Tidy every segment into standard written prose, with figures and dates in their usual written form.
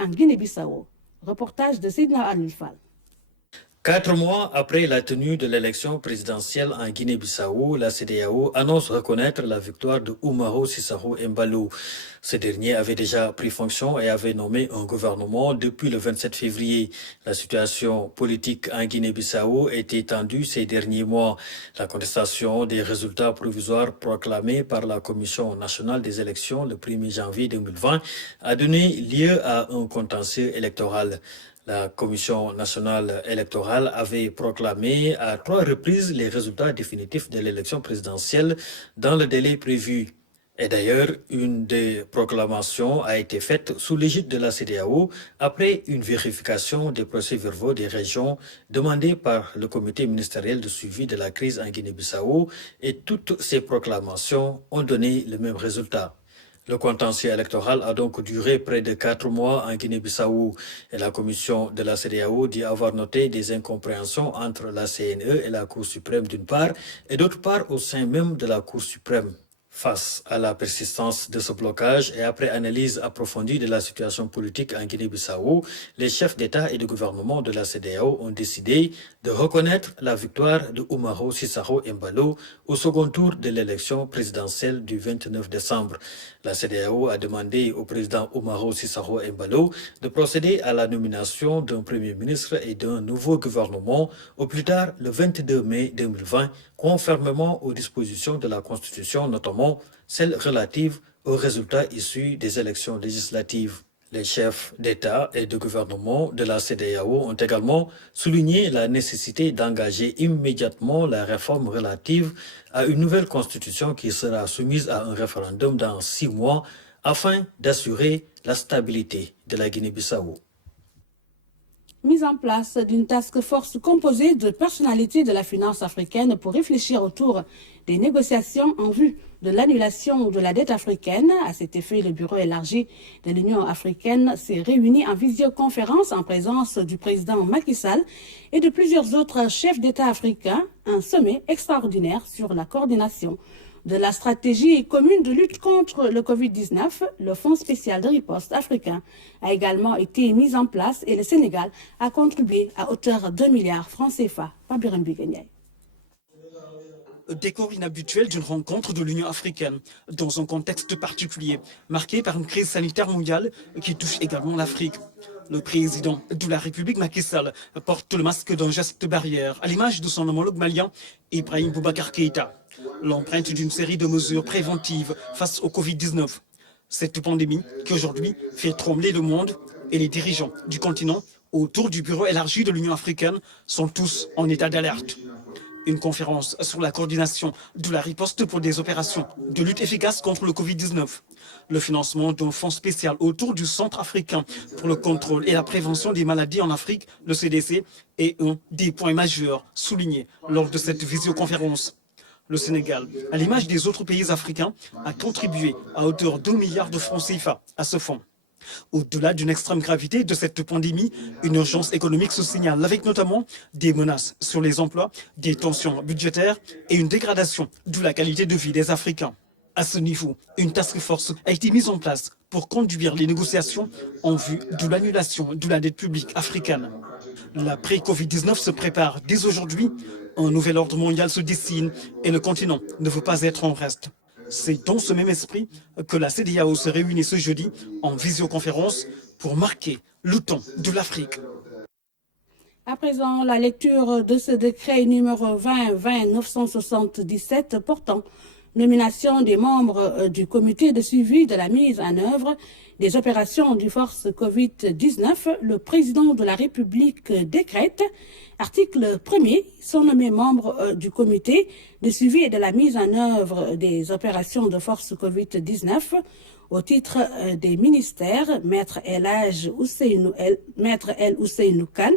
en Guinée-Bissau. Reportage de Sidna Al-Nifal. 4 mois après la tenue de l'élection présidentielle en Guinée-Bissau, la CEDEAO annonce reconnaître la victoire de Umaro Sissoco Embalo. Ce dernier avait déjà pris fonction et avait nommé un gouvernement depuis le 27 février. La situation politique en Guinée-Bissau était tendue ces derniers mois. La contestation des résultats provisoires proclamés par la Commission nationale des élections le 1er janvier 2020 a donné lieu à un contentieux électoral. La Commission nationale électorale avait proclamé à 3 reprises les résultats définitifs de l'élection présidentielle dans le délai prévu. Et d'ailleurs, une des proclamations a été faite sous l'égide de la CEDEAO après une vérification des procès-verbaux des régions demandés par le comité ministériel de suivi de la crise en Guinée-Bissau, et toutes ces proclamations ont donné le même résultat. Le contentieux électoral a donc duré près de 4 mois en Guinée-Bissau et la commission de la CEDEAO dit avoir noté des incompréhensions entre la CNE et la Cour suprême d'une part et d'autre part au sein même de la Cour suprême. Face à la persistance de ce blocage et après analyse approfondie de la situation politique en Guinée-Bissau, les chefs d'État et de gouvernement de la CEDEAO ont décidé de reconnaître la victoire de Umaro Sissoco Embalo au second tour de l'élection présidentielle du 29 décembre. La CEDEAO a demandé au président Umaro Sissoco Embalo de procéder à la nomination d'un premier ministre et d'un nouveau gouvernement au plus tard le 22 mai 2020, conformément aux dispositions de la Constitution, notamment celles relatives aux résultats issus des élections législatives. Les chefs d'État et de gouvernement de la CEDEAO ont également souligné la nécessité d'engager immédiatement la réforme relative à une nouvelle constitution qui sera soumise à un référendum dans 6 mois afin d'assurer la stabilité de la Guinée-Bissau. Mise en place d'une task force composée de personnalités de la finance africaine pour réfléchir autour des négociations en vue de l'annulation de la dette africaine. À cet effet, le bureau élargi de l'Union africaine s'est réuni en visioconférence en présence du président Macky Sall et de plusieurs autres chefs d'État africains, un sommet extraordinaire sur la coordination de la stratégie commune de lutte contre le Covid-19, le Fonds spécial de riposte africain a également été mis en place et le Sénégal a contribué à hauteur de 2 milliards francs CFA. Décor inhabituel d'une rencontre de l'Union africaine, dans un contexte particulier, marqué par une crise sanitaire mondiale qui touche également l'Afrique. Le président de la République, Macky Sall, porte le masque d'un geste barrière, à l'image de son homologue malien, Ibrahim Boubacar Keïta. L'empreinte d'une série de mesures préventives face au Covid-19. Cette pandémie qui aujourd'hui fait trembler le monde et les dirigeants du continent autour du bureau élargi de l'Union africaine sont tous en état d'alerte. Une conférence sur la coordination de la riposte pour des opérations de lutte efficace contre le Covid-19. Le financement d'un fonds spécial autour du Centre africain pour le contrôle et la prévention des maladies en Afrique, le CDC, est un des points majeurs soulignés lors de cette visioconférence. Le Sénégal, à l'image des autres pays africains, a contribué à hauteur de 2 milliards de francs CFA à ce fonds. Au-delà d'une extrême gravité de cette pandémie, une urgence économique se signale avec notamment des menaces sur les emplois, des tensions budgétaires et une dégradation de la qualité de vie des Africains. À ce niveau, une task force a été mise en place pour conduire les négociations en vue de l'annulation de la dette publique africaine. L'après-Covid-19 se prépare dès aujourd'hui. Un nouvel ordre mondial se dessine et le continent ne veut pas être en reste. C'est dans ce même esprit que la CEDEAO se réunit ce jeudi en visioconférence pour marquer le temps de l'Afrique. À présent, la lecture de ce décret numéro 20-20-977 portant nomination des membres du comité de suivi de la mise en œuvre des opérations du force Covid-19. Le président de la République décrète, article 1er, sont nommés membres du comité de suivi et de la mise en œuvre des opérations de force Covid-19 au titre des ministères, Maître El Ousseynou Kane,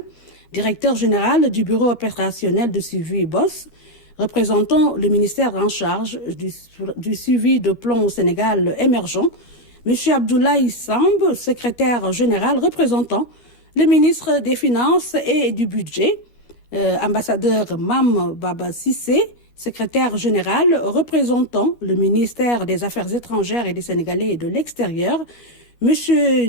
directeur général du bureau opérationnel de suivi BOSS, représentant le ministère en charge du suivi de plans au Sénégal émergent, M. Abdoulaye Samb, secrétaire général représentant le ministre des Finances et du Budget, ambassadeur Mam Baba Sissé, secrétaire général représentant le ministère des Affaires étrangères et des Sénégalais et de l'extérieur, M.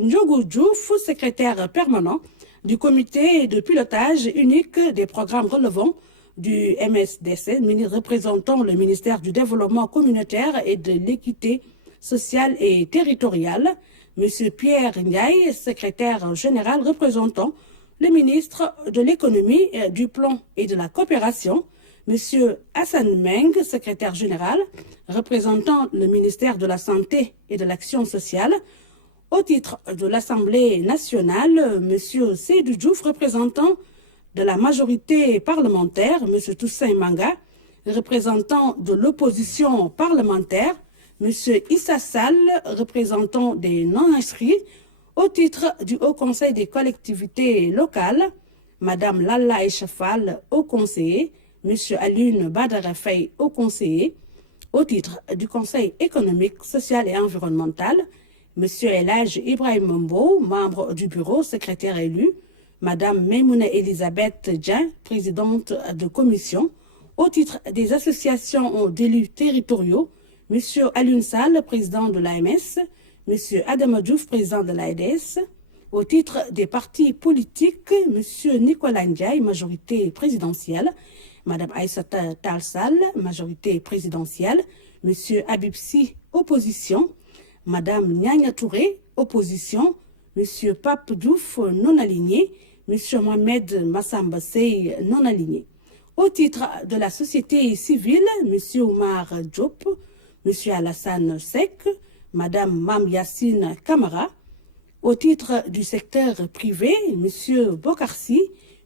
Ndiogu Diouf, secrétaire permanent du comité de pilotage unique des programmes relevant du MSDC, représentant le ministère du Développement communautaire et de l'équité sociale et territoriale, M. Pierre Ndiaye, secrétaire général représentant le ministre de l'économie, du plan et de la coopération, M. Hassan Meng, secrétaire général représentant le ministère de la Santé et de l'Action sociale. Au titre de l'Assemblée nationale, M. Seydou Diouf, représentant de la majorité parlementaire, M. Toussaint Manga, représentant de l'opposition parlementaire, M. Issa Sall, représentant des non-inscrits. Au titre du Haut Conseil des collectivités locales, Mme Lalla Echafal, haut conseiller, M. Alioune Badara Faye, haut conseiller. Au titre du Conseil économique, social et environnemental, M. Elhaj Ibrahim Mombo, membre du bureau, secrétaire élu, Mme Memouna Elisabeth Dien, présidente de commission. Au titre des associations d'élus territoriaux, M. Alioune Sall, président de l'AMS, M. Adama Diouf, président de l'AEDS. Au titre des partis politiques, M. Nicolas Ndiaye, majorité présidentielle, Mme Aïssata Talsal, majorité présidentielle, M. Habib Sy, opposition, Mme Nyanya Touré, opposition, M. Pape Diouf, non aligné, M. Mohamed Massamba Sey, non aligné. Au titre de la société civile, M. Oumar Diop, M. Alassane Sek, Mme Mam Yassine Kamara. Au titre du secteur privé, M. Bokarsi,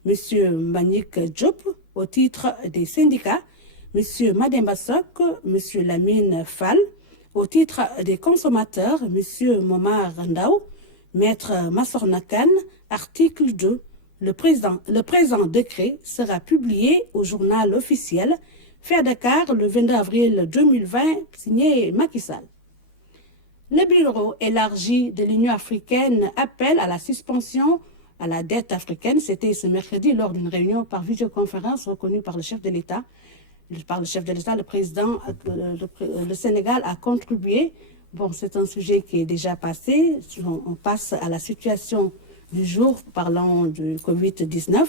M. Manik Diop. Au titre des syndicats, M. Mademba Sok, M. Lamine Fall. Au titre des consommateurs, M. Momar Ndao, Maître Massornakan, article 2. Le présent décret sera publié au journal officiel fait à Dakar le 22 avril 2020, signé Macky Sall. Le bureau élargi de l'Union africaine appelle à la suspension à la dette africaine. C'était ce mercredi lors d'une réunion par visioconférence reconnue par le chef de l'État. Le président, le Sénégal a contribué. Bon, c'est un sujet qui est déjà passé. On passe à la situation du jour, parlant du Covid-19.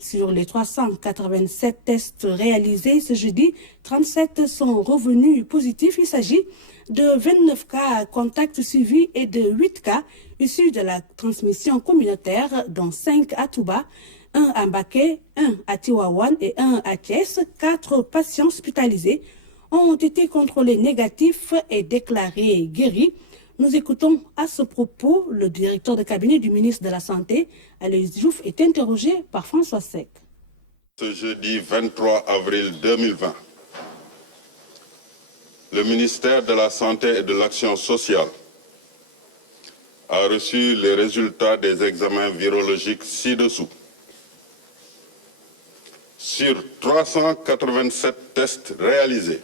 Sur les 387 tests réalisés ce jeudi, 37 sont revenus positifs. Il s'agit de 29 cas contacts suivis et de 8 cas issus de la transmission communautaire, dont 5 à Touba, 1 à Mbaké, 1 à Tiwawan et 1 à Thiès. 4 patients hospitalisés ont été contrôlés négatifs et déclarés guéris. Nous écoutons à ce propos le directeur de cabinet du ministre de la Santé, Aloyse Diouf, est interrogé par François Sec. Ce jeudi 23 avril 2020, le ministère de la Santé et de l'Action sociale a reçu les résultats des examens virologiques ci-dessous. Sur 387 tests réalisés,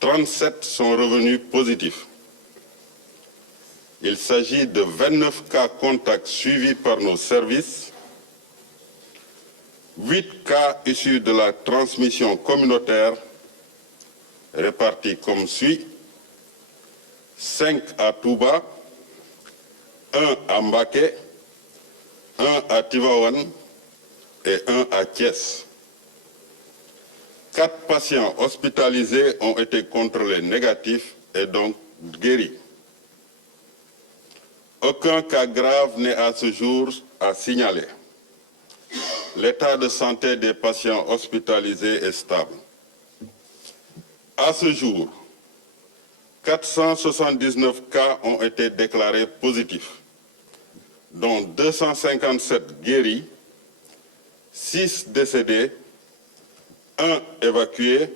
37 sont revenus positifs. Il s'agit de 29 cas contacts suivis par nos services, 8 cas issus de la transmission communautaire répartis comme suit: 5 à Touba, 1 à Mbaké, 1 à Tivaouane et 1 à Thiès. 4 patients hospitalisés ont été contrôlés négatifs et donc guéris. Aucun cas grave n'est à ce jour à signaler. L'état de santé des patients hospitalisés est stable. À ce jour, 479 cas ont été déclarés positifs, dont 257 guéris, 6 décédés, 1 évacué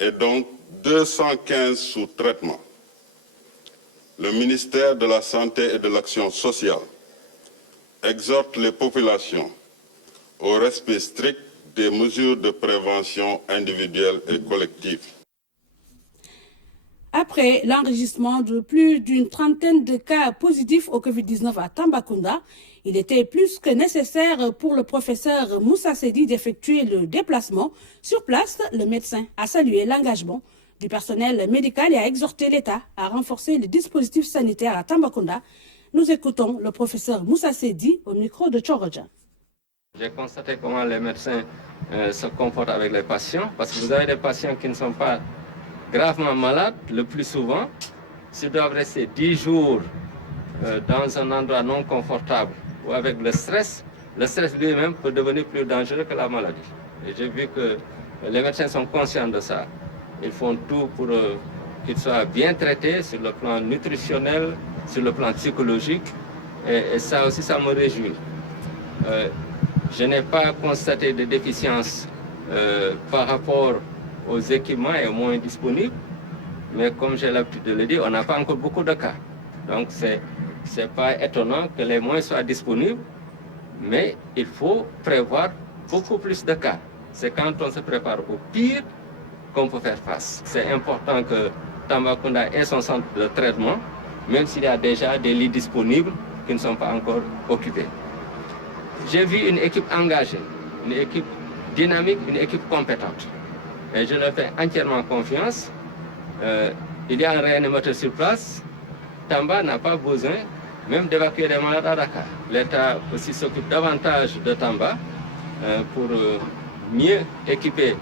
et donc 215 sous traitement. Le ministère de la Santé et de l'Action sociale exhorte les populations au respect strict des mesures de prévention individuelles et collectives. Après l'enregistrement de plus d'une trentaine de cas positifs au Covid-19 à Tambacounda, il était plus que nécessaire pour le professeur Moussa Sedi d'effectuer le déplacement. Sur place, le médecin a salué l'engagement du personnel médical et a exhorté l'État à renforcer les dispositifs sanitaires à Tambacounda. Nous écoutons le professeur Moussa Sedi au micro de Tchoroja. J'ai constaté comment les médecins se comportent avec les patients, parce que vous avez des patients qui ne sont pas gravement malades, le plus souvent. S'ils doivent rester 10 jours dans un endroit non confortable ou avec le stress lui-même peut devenir plus dangereux que la maladie. Et j'ai vu que les médecins sont conscients de ça. Ils font tout pour qu'ils soient bien traités sur le plan nutritionnel, sur le plan psychologique. Et ça aussi, ça me réjouit. Je n'ai pas constaté de déficience par rapport aux équipements et aux moyens disponibles. Mais comme j'ai l'habitude de le dire, on n'a pas encore beaucoup de cas. Donc, c'est pas étonnant que les moyens soient disponibles, mais il faut prévoir beaucoup plus de cas. C'est quand on se prépare au pire qu'on peut faire face. C'est important que Tambacounda ait son centre de traitement, même s'il y a déjà des lits disponibles qui ne sont pas encore occupés. J'ai vu une équipe engagée, une équipe dynamique, une équipe compétente. Et je leur fais entièrement confiance. Il y a un réanimateur sur place. Tamba n'a pas besoin même d'évacuer les malades à Dakar. L'État aussi s'occupe davantage de Tamba pour mieux équiper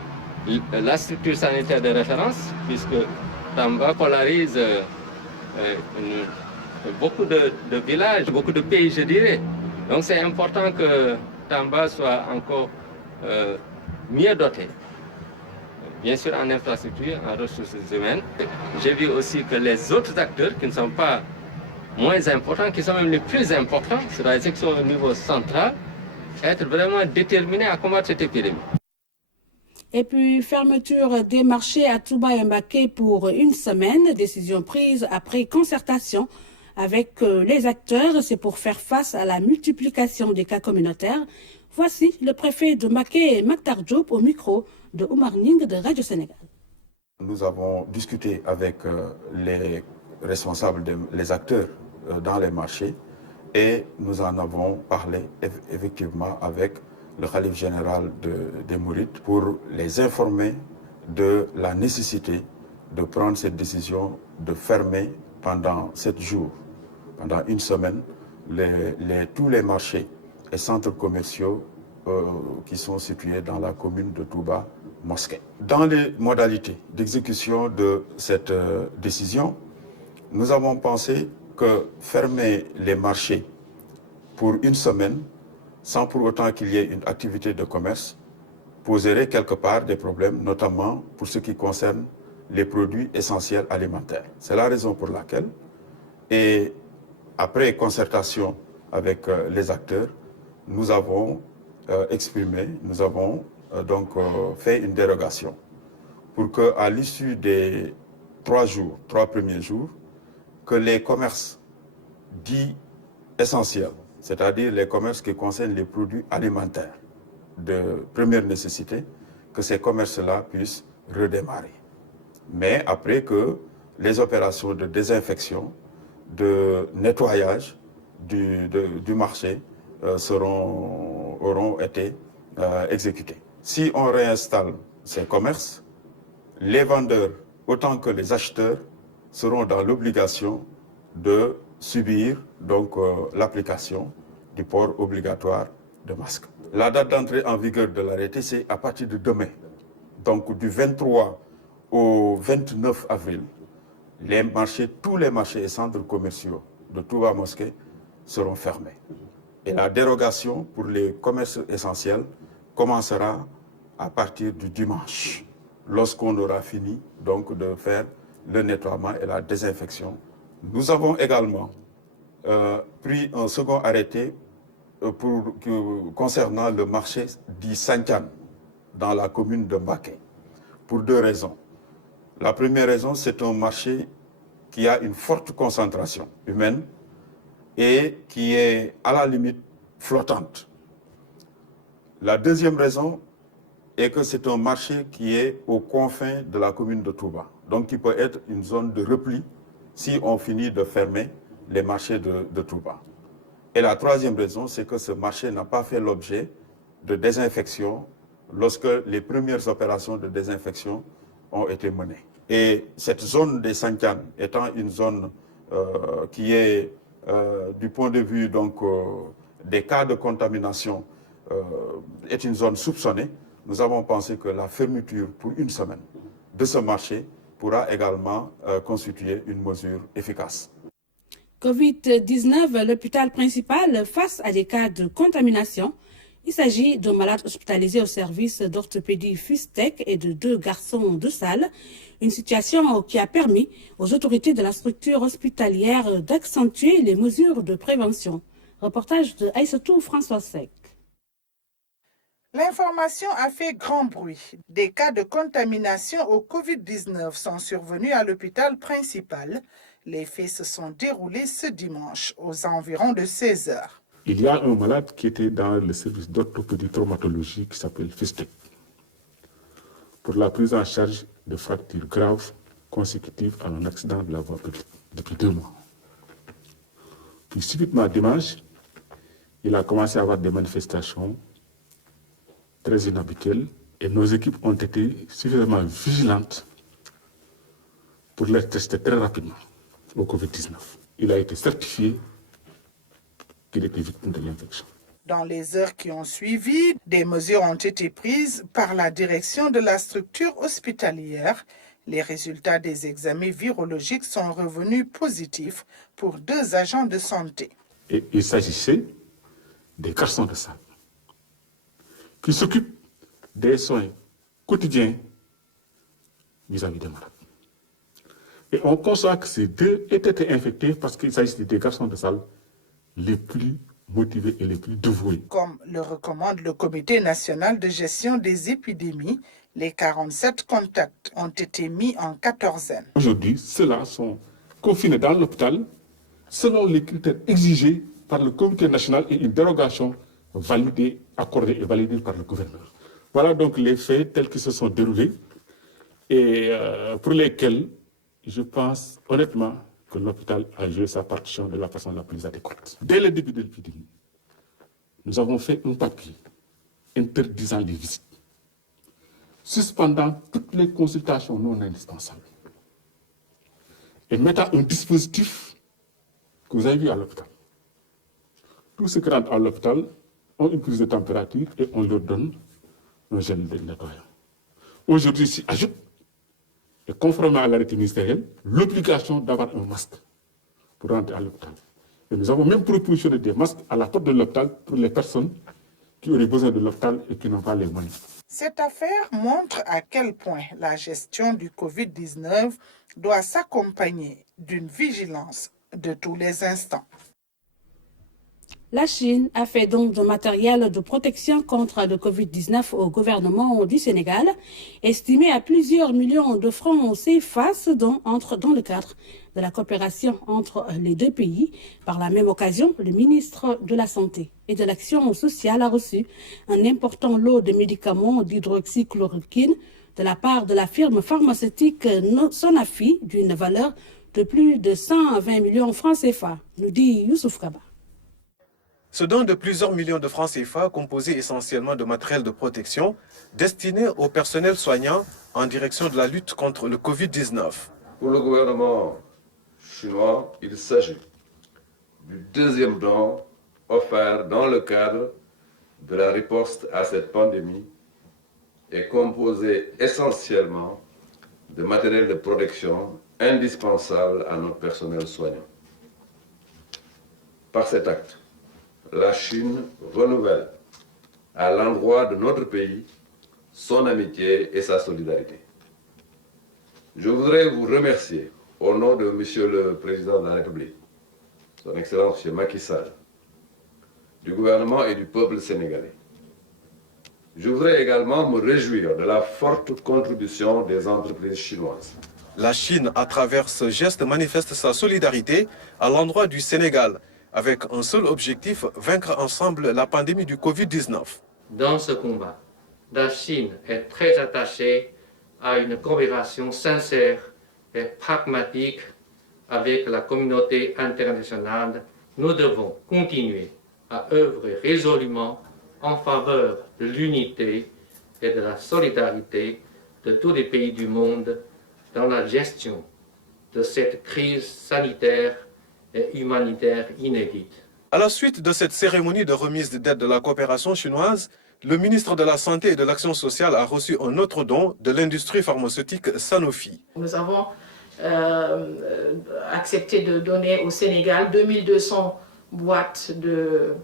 la structure sanitaire de référence, puisque Tamba polarise beaucoup de villages, beaucoup de pays, je dirais. Donc c'est important que Tamba soit encore mieux doté. Bien sûr en infrastructure, en ressources humaines. J'ai vu aussi que les autres acteurs qui ne sont pas moins importants, qui sont même les plus importants, c'est-à-dire ceux qui sont au niveau central, être vraiment déterminés à combattre cette épidémie. Et puis, fermeture des marchés à Touba et Mbaké pour une semaine, décision prise après concertation avec les acteurs. C'est pour faire face à la multiplication des cas communautaires. Voici le préfet de Mbaké, Maktar Diop, au micro de Oumar Ning de Radio Sénégal. Nous avons discuté avec les responsables, les acteurs dans les marchés et nous en avons parlé effectivement avec le khalife général des Mourides pour les informer de la nécessité de prendre cette décision de fermer pendant 7 jours, pendant une semaine, tous les marchés et centres commerciaux qui sont situés dans la commune de Touba Mosquée. Dans les modalités d'exécution de cette décision, nous avons pensé que fermer les marchés pour une semaine, sans pour autant qu'il y ait une activité de commerce, poserait quelque part des problèmes, notamment pour ce qui concerne les produits essentiels alimentaires. C'est la raison pour laquelle, et après concertation avec les acteurs, nous avons exprimé, nous avons donc fait une dérogation pour qu'à l'issue des 3 premiers jours, que les commerces dits essentiels, c'est-à-dire les commerces qui concernent les produits alimentaires de première nécessité, que ces commerces-là puissent redémarrer. Mais après que les opérations de désinfection, de nettoyage du marché auront été exécutées. Si on réinstalle ces commerces, les vendeurs autant que les acheteurs seront dans l'obligation de subir donc l'application du port obligatoire de masque. La date d'entrée en vigueur de l'arrêté, c'est à partir de demain. Donc du 23 au 29 avril, tous les marchés et centres commerciaux de Touba Mosquée seront fermés. Et la dérogation pour les commerces essentiels commencera à partir du dimanche, lorsqu'on aura fini donc de faire le nettoiement et la désinfection. Nous avons également pris un second arrêté concernant le marché dit Santian dans la commune de Mbaké, pour 2 raisons. La première raison, c'est un marché qui a une forte concentration humaine et qui est à la limite flottante. La deuxième raison est que c'est un marché qui est aux confins de la commune de Touba, donc qui peut être une zone de repli si on finit de fermer les marchés de Touba. Et la troisième raison, c'est que ce marché n'a pas fait l'objet de désinfection lorsque les premières opérations de désinfection ont été menées. Et cette zone des Santianes étant une zone qui est, du point de vue donc, des cas de contamination, est une zone soupçonnée, nous avons pensé que la fermeture pour une semaine de ce marché pourra également constituer une mesure efficace. Covid-19, l'hôpital principal face à des cas de contamination. Il s'agit d'un malade hospitalisé au service d'orthopédie FUSTEC et de 2 garçons de salle. Une situation qui a permis aux autorités de la structure hospitalière d'accentuer les mesures de prévention. Reportage de Aïssatou François Sec. L'information a fait grand bruit. Des cas de contamination au Covid-19 sont survenus à l'hôpital principal. Les faits se sont déroulés ce dimanche aux environs de 16 heures. Il y a un malade qui était dans le service d'orthopédie traumatologie qui s'appelle FUSTEC pour la prise en charge de fractures graves consécutives à un accident de la voie publique depuis 2 mois. Puis subitement dimanche, il a commencé à avoir des manifestations très inhabituelles et nos équipes ont été suffisamment vigilantes pour les tester très rapidement au Covid-19. Il a été certifié qu'il était victime de l'infection. Dans les heures qui ont suivi, des mesures ont été prises par la direction de la structure hospitalière. Les résultats des examens virologiques sont revenus positifs pour 2 agents de santé. Et il s'agissait des garçons de salle qui s'occupent des soins quotidiens vis-à-vis des malades. Et on conçoit que ces 2 étaient infectés parce qu'il s'agissait des garçons de salle les plus motivés et les plus dévoués. Comme le recommande le Comité national de gestion des épidémies, les 47 contacts ont été mis en quatorzaine. Aujourd'hui, ceux-là sont confinés dans l'hôpital selon les critères exigés par le Comité national et une dérogation validée, accordée et validée par le gouverneur. Voilà donc les faits tels qu'ils se sont déroulés et pour lesquels je pense honnêtement que l'hôpital a joué sa partition de la façon la plus adéquate. Dès le début de l'épidémie, nous avons fait un papier interdisant les visites, suspendant toutes les consultations non indispensables et mettant un dispositif que vous avez vu à l'hôpital. Tous ceux qui rentrent à l'hôpital ont une prise de température et on leur donne un gel de nettoyant. Aujourd'hui, s'y ajoute, et conformément à l'arrêté ministériel, l'obligation d'avoir un masque pour rentrer à l'hôpital. Et nous avons même propositionné des masques à la porte de l'hôpital pour les personnes qui auraient besoin de l'hôpital et qui n'ont pas les moyens. Cette affaire montre à quel point la gestion du Covid-19 doit s'accompagner d'une vigilance de tous les instants. La Chine a fait don de matériel de protection contre le Covid-19 au gouvernement du Sénégal, estimé à plusieurs millions de francs CFA, ce don entre dans le cadre de la coopération entre les 2 pays. Par la même occasion, le ministre de la Santé et de l'Action sociale a reçu un important lot de médicaments d'hydroxychloroquine de la part de la firme pharmaceutique Sanofi d'une valeur de plus de 120 millions de francs CFA, nous dit Youssouf Kaba. Ce don de plusieurs millions de francs CFA, composé essentiellement de matériel de protection, destiné au personnel soignant en direction de la lutte contre le Covid-19. Pour le gouvernement chinois, il s'agit du 2e don offert dans le cadre de la riposte à cette pandémie et composé essentiellement de matériel de protection indispensable à notre personnel soignant. Par cet acte, la Chine renouvelle à l'endroit de notre pays son amitié et sa solidarité. Je voudrais vous remercier au nom de Monsieur le Président de la République, Son Excellence M. Macky Sall, du gouvernement et du peuple sénégalais. Je voudrais également me réjouir de la forte contribution des entreprises chinoises. La Chine, à travers ce geste, manifeste sa solidarité à l'endroit du Sénégal, avec un seul objectif, vaincre ensemble la pandémie du Covid-19. Dans ce combat, la Chine est très attachée à une coopération sincère et pragmatique avec la communauté internationale. Nous devons continuer à œuvrer résolument en faveur de l'unité et de la solidarité de tous les pays du monde dans la gestion de cette crise sanitaire et humanitaire inédite. À la suite de cette cérémonie de remise de dette de la coopération chinoise, le ministre de la Santé et de l'Action sociale a reçu un autre don de l'industrie pharmaceutique Sanofi. Nous avons accepté de donner au Sénégal 2200 boîtes de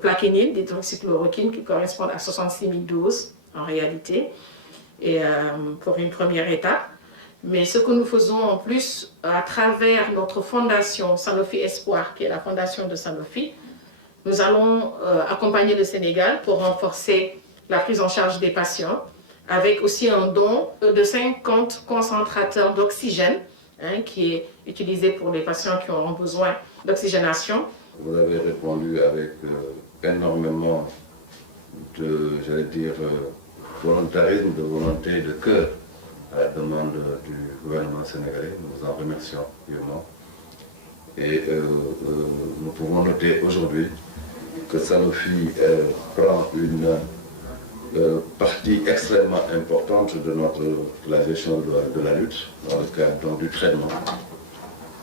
plaquenil, d'hydroxychloroquine, qui correspondent à 66 000 doses en réalité, et pour une première étape. Mais ce que nous faisons en plus, à travers notre fondation Sanofi Espoir, qui est la fondation de Sanofi, nous allons accompagner le Sénégal pour renforcer la prise en charge des patients, avec aussi un don de 50 concentrateurs d'oxygène, qui est utilisé pour les patients qui auront besoin d'oxygénation. Vous avez répondu avec énormément de, j'allais dire, volontarisme, de volonté, de cœur à la demande du gouvernement sénégalais. Nous vous en remercions vivement. Et nous pouvons noter aujourd'hui que Sanofi prend une partie extrêmement importante de la gestion de la lutte dans le cadre du traitement.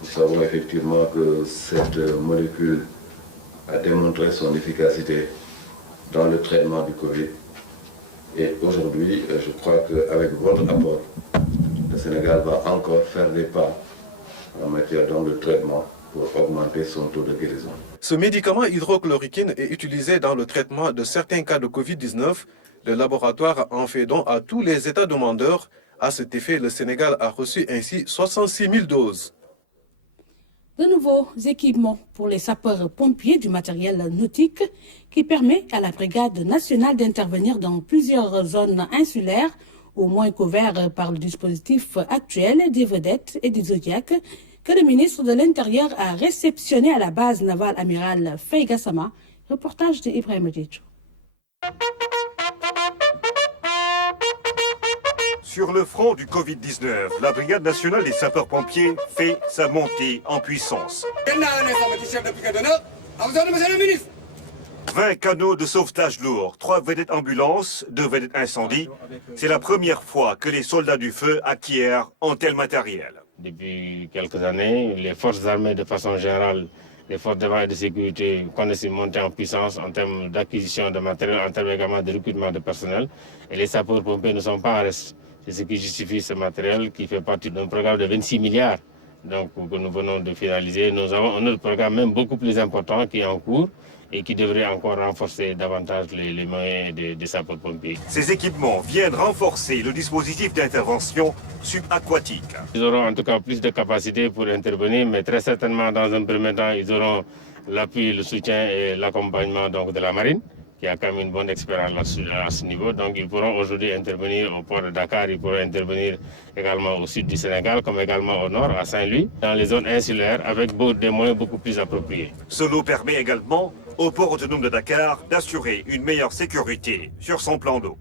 Nous savons effectivement que cette molécule a démontré son efficacité dans le traitement du Covid. Et aujourd'hui, je crois qu'avec votre apport, le Sénégal va encore faire des pas en matière de traitement pour augmenter son taux de guérison. Ce médicament hydrochloroquine est utilisé dans le traitement de certains cas de Covid-19. Le laboratoire en fait don à tous les États demandeurs. À cet effet, le Sénégal a reçu ainsi 66 000 doses. De nouveaux équipements pour les sapeurs-pompiers, du matériel nautique qui permet à la brigade nationale d'intervenir dans plusieurs zones insulaires, au moins couvertes par le dispositif actuel des vedettes et des Zodiacs, que le ministre de l'Intérieur a réceptionné à la base navale amiral Faye Gassama. Reportage de Ibrahim Djedjou. Sur le front du Covid-19, la Brigade nationale des sapeurs-pompiers fait sa montée en puissance. 20 canaux de sauvetage lourds, 3 vedettes ambulances, 2 vedettes incendie. C'est la première fois que les soldats du feu acquièrent un tel matériel. Depuis quelques années, les forces armées de façon générale, les forces de défense et de sécurité connaissent une montée en puissance en termes d'acquisition de matériel, en termes également de recrutement de personnel. Et les sapeurs-pompiers ne sont pas en reste. C'est ce qui justifie ce matériel qui fait partie d'un programme de 26 milliards donc, que nous venons de finaliser. Nous avons un autre programme même beaucoup plus important qui est en cours et qui devrait encore renforcer davantage les moyens des sapeurs-pompiers. Ces équipements viennent renforcer le dispositif d'intervention subaquatique. Ils auront en tout cas plus de capacité pour intervenir, mais très certainement dans un premier temps, ils auront l'appui, le soutien et l'accompagnement de la marine, qui a quand même une bonne expérience à ce niveau. Donc ils pourront aujourd'hui intervenir au port de Dakar, ils pourront intervenir également au sud du Sénégal, comme également au nord, à Saint-Louis, dans les zones insulaires, avec des moyens beaucoup plus appropriés. Ce lot permet également au port autonome de Dakar d'assurer une meilleure sécurité sur son plan d'eau.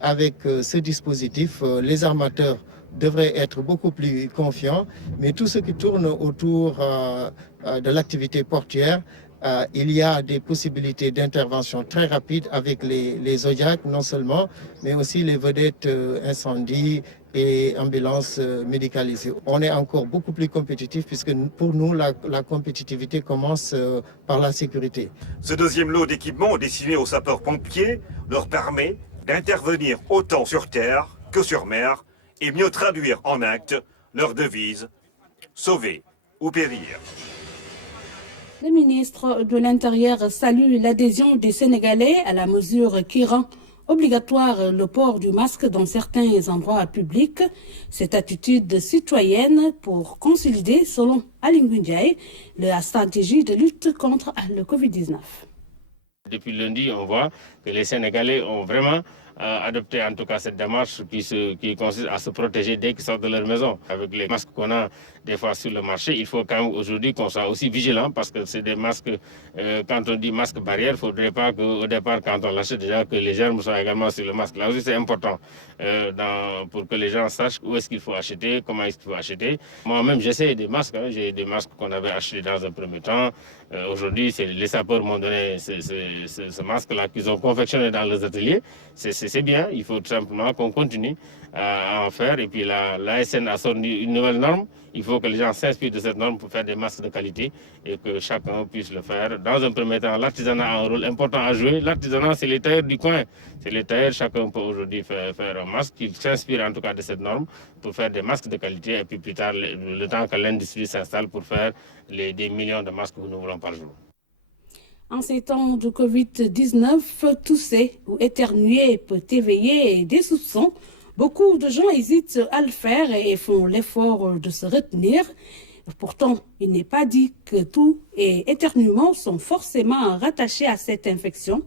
Avec ce dispositif, les armateurs devraient être beaucoup plus confiants, mais tout ce qui tourne autour de l'activité portuaire, il y a des possibilités d'intervention très rapides avec les Zodiacs, non seulement, mais aussi les vedettes incendie et ambulances médicalisées. On est encore beaucoup plus compétitif puisque pour nous, la compétitivité commence par la sécurité. Ce deuxième lot d'équipements destiné aux sapeurs-pompiers leur permet d'intervenir autant sur terre que sur mer et mieux traduire en actes leur devise « sauver ou périr ». Le ministre de l'Intérieur salue l'adhésion des Sénégalais à la mesure qui rend obligatoire le port du masque dans certains endroits publics. Cette attitude citoyenne pour consolider, selon Aly Ngouille Ndiaye, la stratégie de lutte contre le Covid-19. Depuis lundi, on voit que les Sénégalais ont vraiment adopter en tout cas cette démarche qui consiste à se protéger dès qu'ils sortent de leur maison. Avec les masques qu'on a des fois sur le marché, il faut quand même aujourd'hui qu'on soit aussi vigilant parce que c'est des masques, quand on dit masque barrière, il ne faudrait pas qu'au départ, quand on l'achète déjà, que les germes soient également sur le masque. Là aussi, c'est important pour que les gens sachent où est-ce qu'il faut acheter, comment est-ce qu'il faut acheter. Moi-même, j'essaie des masques. J'ai des masques qu'on avait achetés dans un premier temps. Aujourd'hui, les sapeurs m'ont donné ce masque-là qu'ils ont confectionné dans les ateliers. C'est c'est bien, il faut tout simplement qu'on continue à en faire. Et puis l'ASN a sorti une nouvelle norme. Il faut que les gens s'inspirent de cette norme pour faire des masques de qualité et que chacun puisse le faire. Dans un premier temps, l'artisanat a un rôle important à jouer. L'artisanat, c'est les tailleurs du coin. C'est les tailleurs, chacun peut aujourd'hui faire un masque. Ils s'inspirent en tout cas de cette norme pour faire des masques de qualité. Et puis plus tard, le temps que l'industrie s'installe pour faire des millions de masques que nous voulons par jour. En ces temps de Covid-19, tousser ou éternuer peut éveiller des soupçons. Beaucoup de gens hésitent à le faire et font l'effort de se retenir. Pourtant, il n'est pas dit que tout et éternuements sont forcément rattachés à cette infection.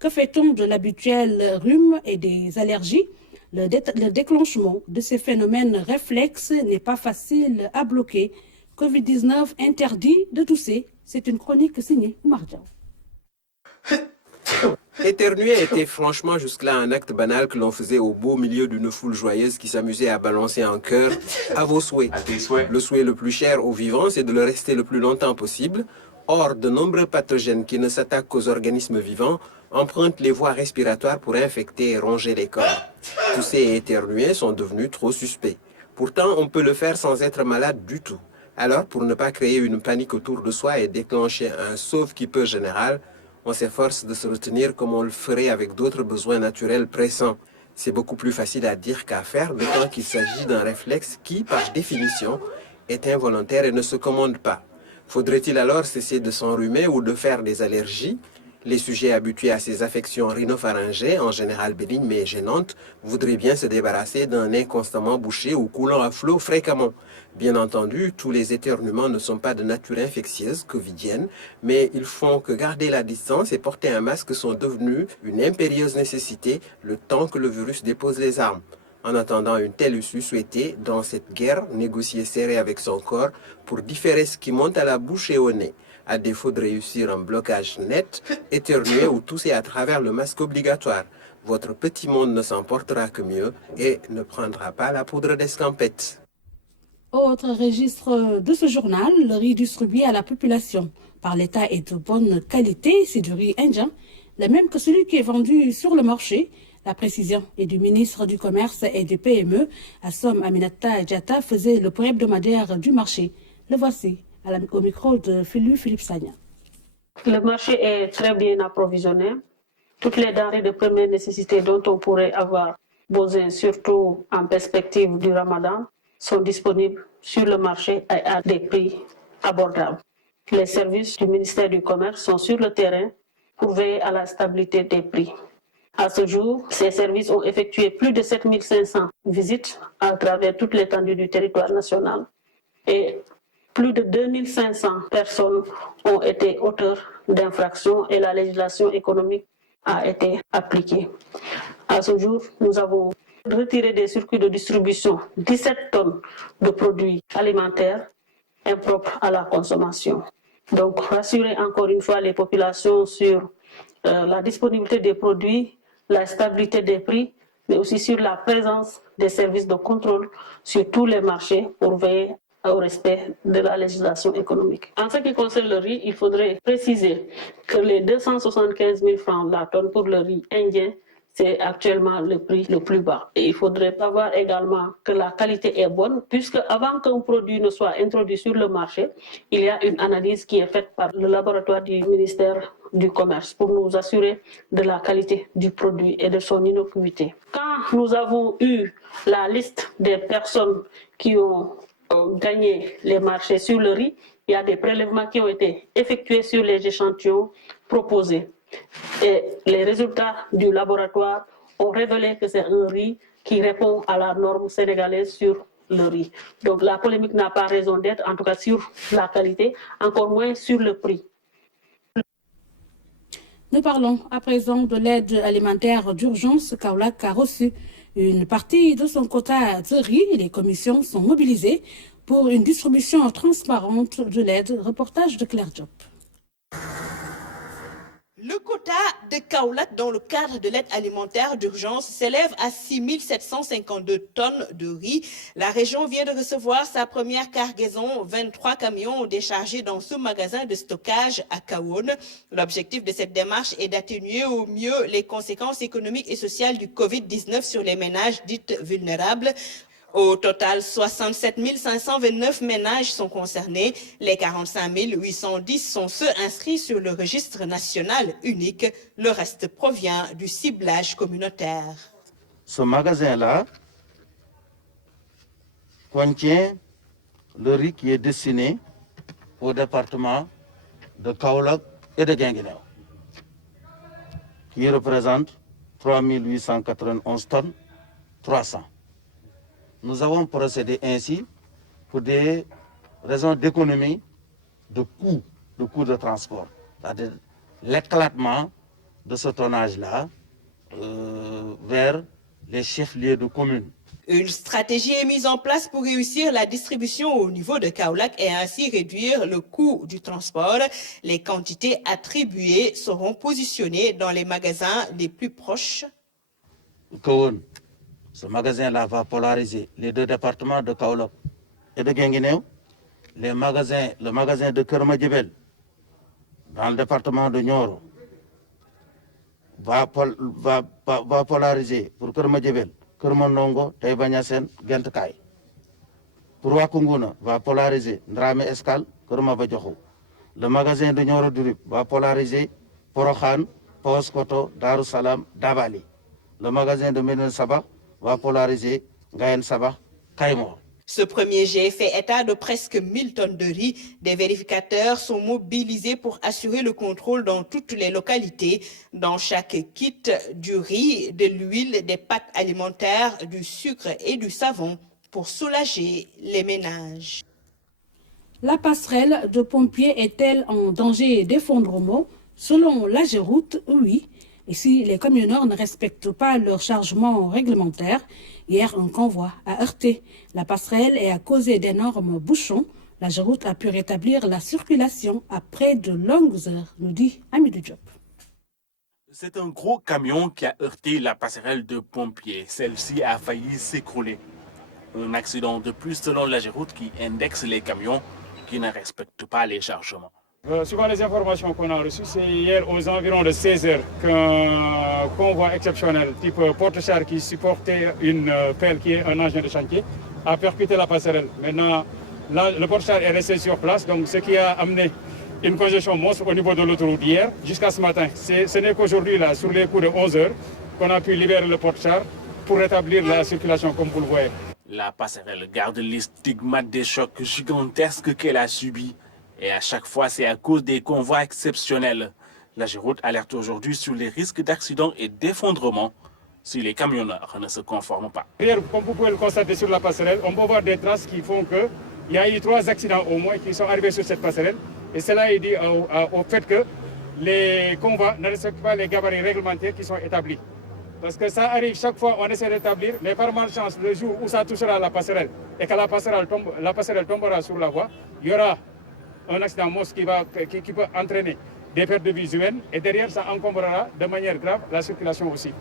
Que fait-on de l'habituel rhume et des allergies? Le déclenchement de ces phénomènes réflexes n'est pas facile à bloquer. Covid-19 interdit de tousser. C'est une chronique signée Oumar Diaw. Éternuer était franchement jusque-là un acte banal que l'on faisait au beau milieu d'une foule joyeuse qui s'amusait à balancer en chœur à vos souhaits. À tes souhaits. Le souhait le plus cher aux vivants, c'est de le rester le plus longtemps possible. Or, de nombreux pathogènes qui ne s'attaquent qu'aux organismes vivants empruntent les voies respiratoires pour infecter et ronger les corps. Tousser et éternuer sont devenus trop suspects. Pourtant, on peut le faire sans être malade du tout. Alors, pour ne pas créer une panique autour de soi et déclencher un sauve-qui-peut général, on s'efforce de se retenir comme on le ferait avec d'autres besoins naturels pressants. C'est beaucoup plus facile à dire qu'à faire, d'autant qu'il s'agit d'un réflexe qui, par définition, est involontaire et ne se commande pas. Faudrait-il alors cesser de s'enrhumer ou de faire des allergies? Les sujets habitués à ces affections rhinopharyngées, en général bénignes mais gênantes, voudraient bien se débarrasser d'un nez constamment bouché ou coulant à flot fréquemment. Bien entendu, tous les éternuements ne sont pas de nature infectieuse, covidienne, mais ils font que garder la distance et porter un masque sont devenus une impérieuse nécessité le temps que le virus dépose les armes. En attendant une telle issue souhaitée, dans cette guerre, négocier serré avec son corps pour différer ce qui monte à la bouche et au nez. À défaut de réussir un blocage net, éternuer ou tousser à travers le masque obligatoire. Votre petit monde ne s'en portera que mieux et ne prendra pas la poudre d'escampette. Autre registre de ce journal, le riz distribué à la population par l'État est de bonne qualité. C'est du riz indien, le même que celui qui est vendu sur le marché. La précision est du ministre du Commerce et des PME. Assom Aminata Diatta faisait le point hebdomadaire du marché. Le voici au micro de Philippe Sagna. Le marché est très bien approvisionné. Toutes les denrées de première nécessité dont on pourrait avoir besoin, surtout en perspective du Ramadan, sont disponibles sur le marché à des prix abordables. Les services du ministère du Commerce sont sur le terrain pour veiller à la stabilité des prix. À ce jour, ces services ont effectué plus de 7500 visites à travers toute l'étendue du territoire national et plus de 2500 personnes ont été auteurs d'infractions et la législation économique a été appliquée. À ce jour, nous avons retiré des circuits de distribution 17 tonnes de produits alimentaires impropres à la consommation. Donc, rassurer encore une fois les populations sur la disponibilité des produits, la stabilité des prix, mais aussi sur la présence des services de contrôle sur tous les marchés pour veiller au respect de la législation économique. En ce qui concerne le riz, il faudrait préciser que les 275 000 francs la tonne pour le riz indien, c'est actuellement le prix le plus bas. Et il faudrait savoir également que la qualité est bonne, puisque avant qu'un produit ne soit introduit sur le marché, il y a une analyse qui est faite par le laboratoire du ministère du Commerce pour nous assurer de la qualité du produit et de son innocuité. Quand nous avons eu la liste des personnes qui ont gagné les marchés sur le riz, il y a des prélèvements qui ont été effectués sur les échantillons proposés. Et les résultats du laboratoire ont révélé que c'est un riz qui répond à la norme sénégalaise sur le riz. Donc la polémique n'a pas raison d'être, en tout cas sur la qualité, encore moins sur le prix. Nous parlons à présent de l'aide alimentaire d'urgence. Kaolack a reçu une partie de son quota de riz. Les commissions sont mobilisées pour une distribution transparente de l'aide. Reportage de Claire Diop. Le quota de Kaolack dans le cadre de l'aide alimentaire d'urgence s'élève à 6 752 tonnes de riz. La région vient de recevoir sa première cargaison, 23 camions déchargés dans ce magasin de stockage à Kahone. L'objectif de cette démarche est d'atténuer au mieux les conséquences économiques et sociales du Covid-19 sur les ménages dits vulnérables. Au total, 67 529 ménages sont concernés. Les 45 810 sont ceux inscrits sur le registre national unique. Le reste provient du ciblage communautaire. Ce magasin-là contient le riz qui est destiné au département de Kaolack et de Guinguinéo, qui représente 3 891 tonnes 300. Nous avons procédé ainsi pour des raisons d'économie, de coûts de transport, c'est-à-dire l'éclatement de ce tonnage-là vers les chefs-lieux de communes. Une stratégie est mise en place pour réussir la distribution au niveau de Kaolack et ainsi réduire le coût du transport. Les quantités attribuées seront positionnées dans les magasins les plus proches. Ce magasin-là va polariser les deux départements de Kaolack et de Guinguinéo. Le magasin de Kermadjibel, dans le département de Nioro, va polariser pour Kermadjibel, Kermondongo, Taïbanyasen, Gentkay. Pour Wakunguna, va polariser Ndrame Escal, Kermabadjoho. Le magasin de Nioro Durib va polariser Porokhan, Paoskoto, Darussalam, Dabali. Le magasin de Médine Sabah va polariser Gayen Sabah, Kaïmor. Ce premier jet fait état de presque 1000 tonnes de riz. Des vérificateurs sont mobilisés pour assurer le contrôle dans toutes les localités. Dans chaque kit, du riz, de l'huile, des pâtes alimentaires, du sucre et du savon pour soulager les ménages. La passerelle de pompiers est-elle en danger d'effondrement? Selon l'AGEROUTE, oui. Et si les camionneurs ne respectent pas leur chargement réglementaire, hier un convoi a heurté la passerelle et a causé d'énormes bouchons. L'AGEROUTE a pu rétablir la circulation après de longues heures, nous dit Amidou Diop. C'est un gros camion qui a heurté la passerelle de pompiers. Celle-ci a failli s'écrouler. Un accident de plus selon l'AGEROUTE qui indexe les camions qui ne respectent pas les chargements. Suivant les informations qu'on a reçues, c'est hier aux environs de 16 h qu'un convoi exceptionnel type porte-char qui supportait une pelle qui est un engin de chantier a percuté la passerelle. Maintenant, là, le porte-char est resté sur place, donc ce qui a amené une congestion monstre au niveau de l'autoroute d'hier jusqu'à ce matin. Ce n'est qu'aujourd'hui, là, sur les coups de 11 h, qu'on a pu libérer le porte-char pour rétablir la circulation comme vous le voyez. La passerelle garde les stigmates des chocs gigantesques qu'elle a subis. Et à chaque fois, c'est à cause des convois exceptionnels. L'AGEROUTE alerte aujourd'hui sur les risques d'accidents et d'effondrement si les camionneurs ne se conforment pas. Comme vous pouvez le constater sur la passerelle, on peut voir des traces qui font qu'il y a eu 3 accidents au moins qui sont arrivés sur cette passerelle. Et cela est dû au fait que les convois ne respectent pas les gabarits réglementaires qui sont établis. Parce que ça arrive chaque fois, on essaie d'établir, mais par malchance, le jour où ça touchera la passerelle et que la passerelle tombera sur la voie, il y aura un accident monstre qui peut entraîner des pertes de vie humaines et derrière ça encombrera de manière grave la circulation aussi.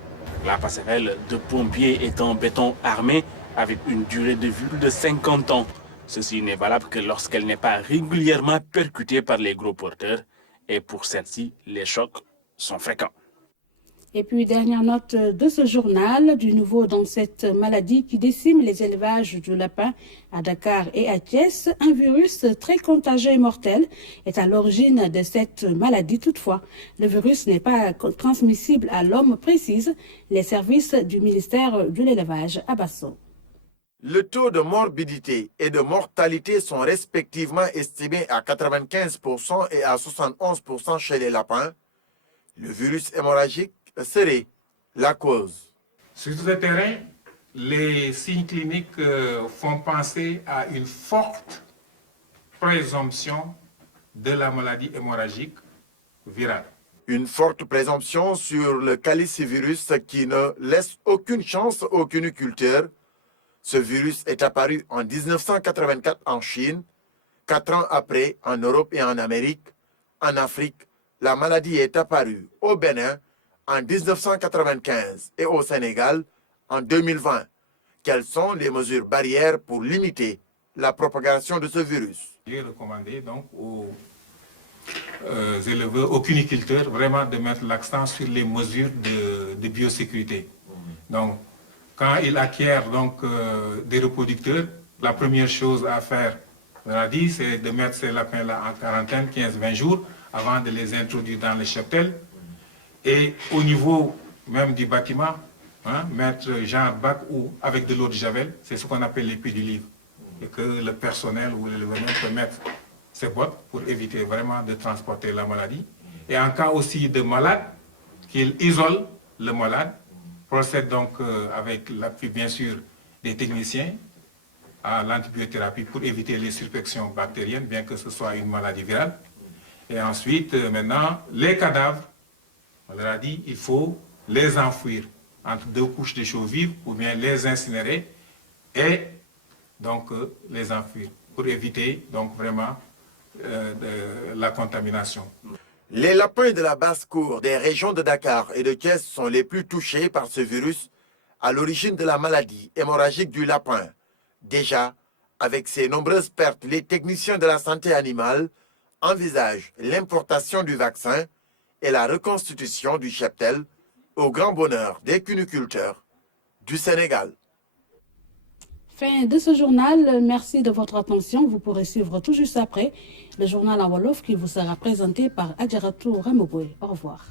La passerelle de pompiers est en béton armé avec une durée de vie de 50 ans. Ceci n'est valable que lorsqu'elle n'est pas régulièrement percutée par les gros porteurs et pour celle-ci, les chocs sont fréquents. Et puis, dernière note de ce journal, du nouveau dans cette maladie qui décime les élevages du lapin à Dakar et à Thiès. Un virus très contagieux et mortel est à l'origine de cette maladie. Toutefois, le virus n'est pas transmissible à l'homme, précise les services du ministère de l'élevage à Basso. Le taux de morbidité et de mortalité sont respectivement estimés à 95% et à 71% chez les lapins. Le virus hémorragique serait la cause. Sur ce terrain, les signes cliniques font penser à une forte présomption de la maladie hémorragique virale. Une forte présomption sur le calicivirus qui ne laisse aucune chance aux cuniculteurs. Ce virus est apparu en 1984 en Chine, 4 ans après en Europe et en Amérique, en Afrique, La maladie est apparue au Bénin en 1995 et au Sénégal en 2020. Quelles sont les mesures barrières pour limiter la propagation de ce virus? J'ai recommandé donc aux éleveurs, aux cuniculteurs, vraiment de mettre l'accent sur les mesures de biosécurité. Donc, quand ils acquièrent donc, des reproducteurs, la première chose à faire, on a dit, c'est de mettre ces lapins-là en quarantaine 15-20 jours avant de les introduire dans les cheptels. Et au niveau même du bâtiment, mettre genre bac ou avec de l'eau de javel, c'est ce qu'on appelle les puits du livre. Et que le personnel ou l'éleveur peut mettre ses bottes pour éviter vraiment de transporter la maladie. Et en cas aussi de malade, qu'il isole le malade, procède donc avec l'appui bien sûr des techniciens à l'antibiothérapie pour éviter les surfections bactériennes, bien que ce soit une maladie virale. Et ensuite, maintenant, les cadavres, on leur a dit, il faut les enfouir entre deux couches de chaux vives ou bien les incinérer et donc les enfouir pour éviter donc vraiment la contamination. Les lapins de la basse-cour des régions de Dakar et de Thiès sont les plus touchés par ce virus à l'origine de la maladie hémorragique du lapin. Déjà, avec ces nombreuses pertes, les techniciens de la santé animale envisagent l'importation du vaccin et la reconstitution du cheptel au grand bonheur des cuniculteurs du Sénégal. Fin de ce journal, merci de votre attention. Vous pourrez suivre tout juste après le journal en Wolof qui vous sera présenté par Adjaratou Ramogwe. Au revoir.